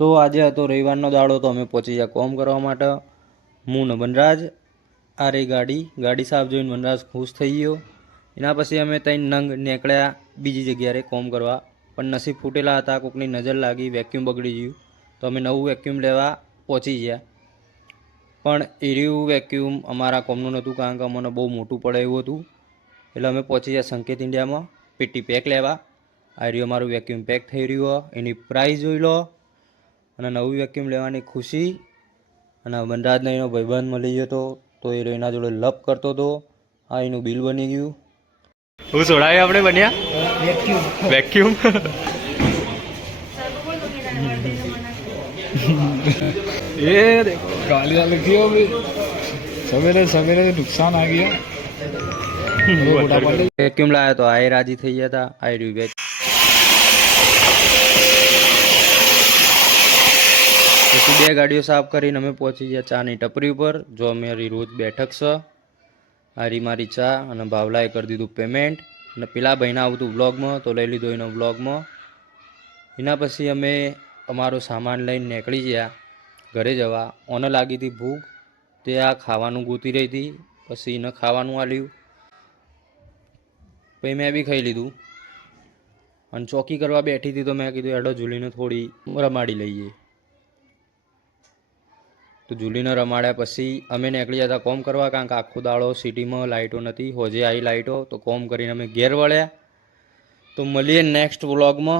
તો આજે હતો રવિવારનો દાડો, તો અમે પહોંચી ગયા કોમ કરવા માટે. હું ને વનરાજ. આ રહી ગાડી સાફ જોઈને વનરાજ ખુશ થઈ ગયો. એના પછી અમે ત્રણ નંગ નીકળ્યા બીજી જગ્યાએ કોમ કરવા, પણ નસીબ ફૂટેલા હતા. કોકની નજર લાગી, વેક્યુમ બગડી ગયું, તો અમે નવું વેક્યુમ લેવા પહોંચી ગયા. પણ એર્યું વેક્યુમ અમારા કોમનું નહોતું, કારણ કે અમને બહુ મોટું પડે એવું હતું. એટલે અમે પહોંચી ગયા સંકેત ઇન્ડિયામાં પેટી પેક લેવા. આ રહ્યું અમારું વેક્યુમ પેક થઈ રહ્યું, એની પ્રાઇસ જોઈ લો, અને નવું વેક્યુમ લેવાની ખુશી. અને વનરાજને એનો ભાઈબંધ મળી ગયો હતો, તો એ એના જોડે લપ કરતો હતો. આ એનું બિલ બની ગયું. હું સોડાવી આપણે બન્યા વેક્યુમ. ये देखो गालियाँ लिखी हो अभी सवेरे सवेरे नुकसान आ गया વેક્યુમ લાવ્યો તો આ રાજી થઈ ગયા હતા. આ રહ્યું વેક્યુમ. પછી બે ગાડીઓ સાફ કરીને અમે પહોંચી ગયા ચાની ટપરી ઉપર. જો અમારી રોજ બેઠક છે. આરી મારી ચા, અને ભાવલાએ કરી દીધું પેમેન્ટ. અને પેલા ભાઈને આવતું વ્લોગમાં, તો લઈ લીધો એનો વ્લોગમાં. એના પછી અમે અમારો સામાન લઈને નીકળી ગયા ઘરે જવા. ઓને લાગી હતી ભૂખ, તે આ ખાવાનું ગોતી રહી હતી. પછી એને ખાવાનું આલ્યું, પછી મેં બી ખાઈ લીધું. અને ચોકી કરવા બેઠી હતી, તો મેં કીધું એડો ઝૂલીને થોડી રમાડી લઈએ. તો ઝૂલીને રમાડ્યા પછી અમે નીકળી જતા કોમ કરવા, કારણ કે આખો દાડો સિટીમાં લાઇટો નથી. હોજે આવી લાઇટો, તો કોમ કરીને અમે ઘેર વળ્યા. તો મળીએ નેક્સ્ટ વ્લોગમાં.